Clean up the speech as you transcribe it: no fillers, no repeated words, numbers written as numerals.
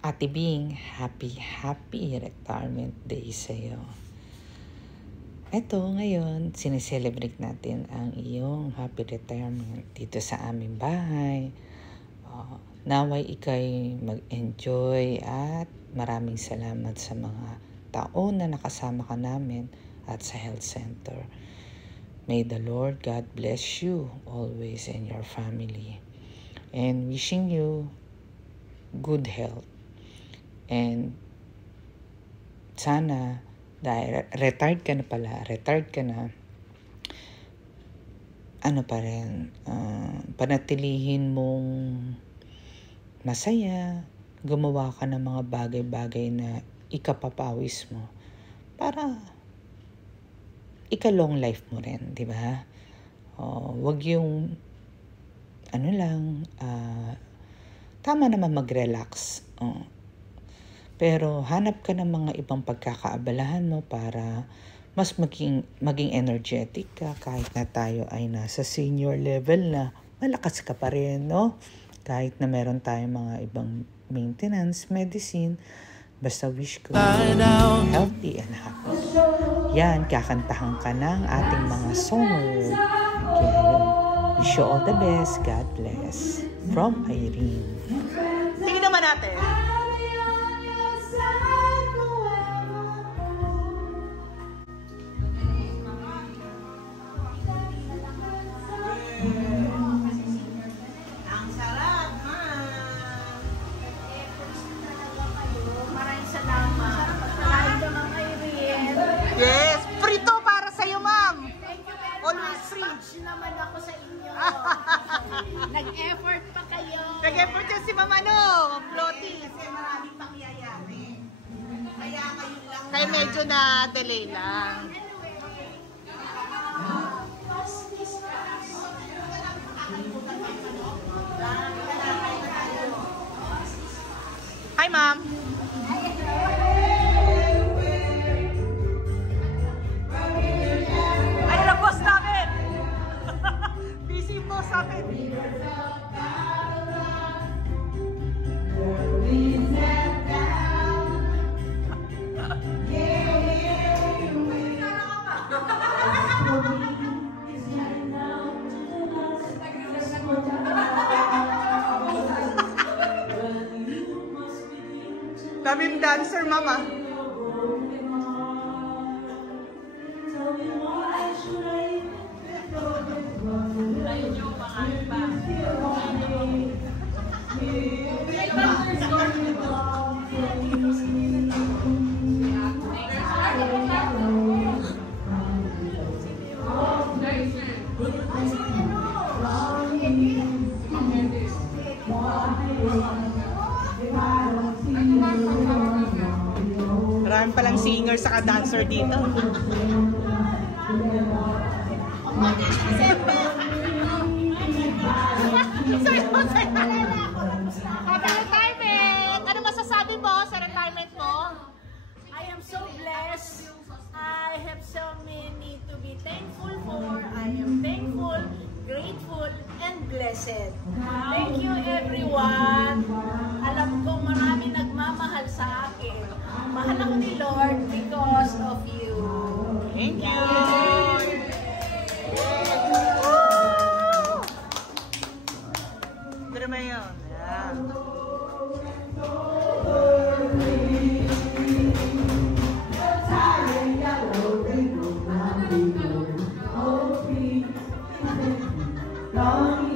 Ate Bing, happy retirement day sa'yo. Eto, ngayon, sineselebrate natin ang iyong happy retirement dito sa aming bahay. Naway ikay mag-enjoy at maraming salamat sa mga taon na nakasama ka namin at sa health center. May the Lord God bless you always and your family. And wishing you good health. And sana, dahil retired ka na, panatilihin mong masaya, gumawa ka ng mga bagay-bagay na ikapapawis mo para ika-long life mo rin, di ba? Wag yung tama naman mag-relax. Pero hanap ka ng mga ibang pagkakaabalahan mo para mas maging energetic ka kahit na tayo ay nasa senior level na. Malakas ka pa rin, no? Kahit na meron tayong mga ibang maintenance, medicine, basta wish ko healthy and happy. Yan, kakantahan ka ng ating mga songer. Kaya yun, wish you all the best. God bless. From Irene. Tingnan naman natin. Ang sarap, ma. Maraming salamat. Maraming naman kayo rin. Yes, frito para sa'yo, ma'am. Thank you very Always much. free. Batch naman ako sa inyo. Nag-effort pa kayo. Nag-effort yung si Mama, no? Floaty. Kasi maraming pangyayari. Kaya ngayon lang. Kaya medyo na-delay lang. Hi, ma'am. Ay, na boss namin. Busy boss namin. Daming dancer, mama. Marami palang singer saka dancer dito. Happy retirement! Ano masasabi mo sa retirement mo? I am so blessed. I have so many to be thankful for. I am thankful, grateful, and blessed. Thank you, everyone. Alam ko marami nagmamahal sa akin. Mahal ako ni Lord because of you. Thank you! Pero may yun. Yeah. Long